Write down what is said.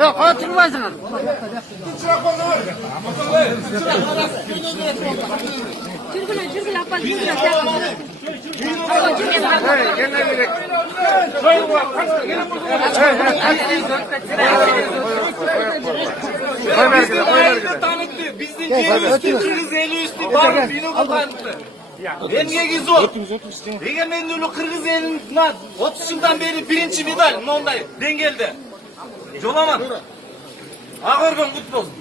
Yok oturmasınız. Çırgın yapar. Bizden üstü, Kırgız eli üstü, barın bini tanıttı. Benge gizo. Degen ben öyle Kırgız elinin 30 yıldan beri birinci medal ondayım. Dengelde. Jolaman. Ağırgan kutlu olsun.